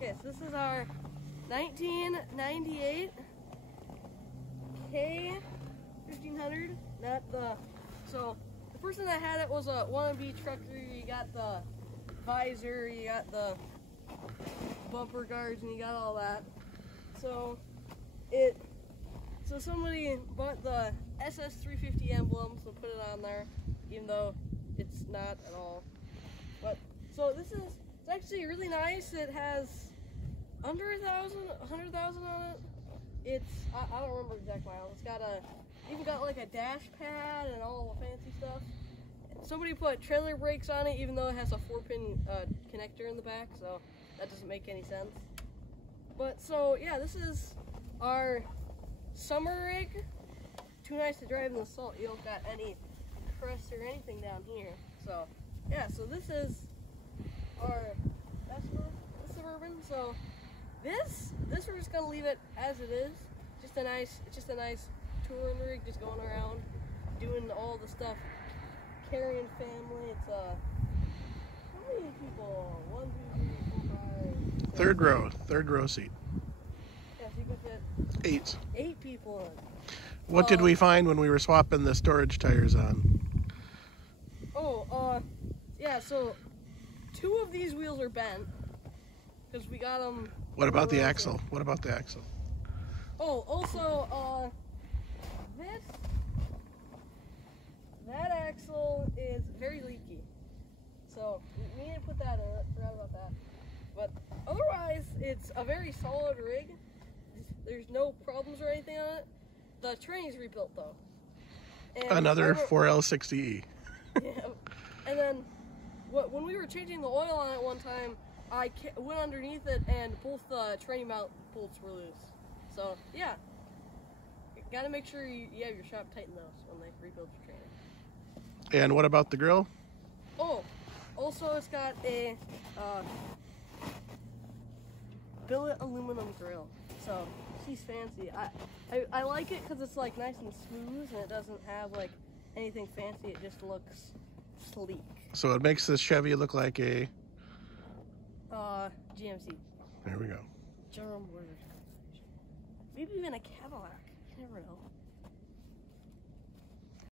Okay, so this is our 1998 K1500. So the person that had it was a wannabe trucker. You got the visor, you got the bumper guards, and you got all that. So somebody bought the SS350 emblems and put it on there, even though it's not at all. But so it's actually really nice. It has under 100,000 on it. I don't remember exact miles. It's got even got like a dash pad and all the fancy stuff. Somebody put trailer brakes on it, even though it has a 4-pin connector in the back, so that doesn't make any sense. But so yeah, this is our summer rig. Too nice to drive in the salt. You don't got any crust or anything down here. So yeah, so this is our Suburban. So this we're just gonna leave it as it is. It's just a nice touring rig, just going around doing all the stuff, carrying family. It's how many people? 1, 2, 3, 4, 5. Third row seat. Yeah, so you can fit 8 people in. What did we find when we were swapping the storage tires on? Yeah, so 2 of these wheels are bent because we got them. What about the axle? What about the axle? Oh, also, that axle is very leaky. So we need to put that in it. Forgot about that. But otherwise, it's a very solid rig. There's no problems or anything on it. The tranny's rebuilt though. And another 4L60E. Yeah. And then when we were changing the oil on it one time, I went underneath it and both the tranny mount bolts were loose. So yeah, you gotta make sure you have your shop tighten those when they rebuild your tranny. And what about the grill? Oh, also it's got a billet aluminum grill. So she's fancy. I like it because it's like nice and smooth and it doesn't have like anything fancy. It just looks sleek. So it makes this Chevy look like a GMC. There we go. German word. Maybe even a Cadillac. You never know.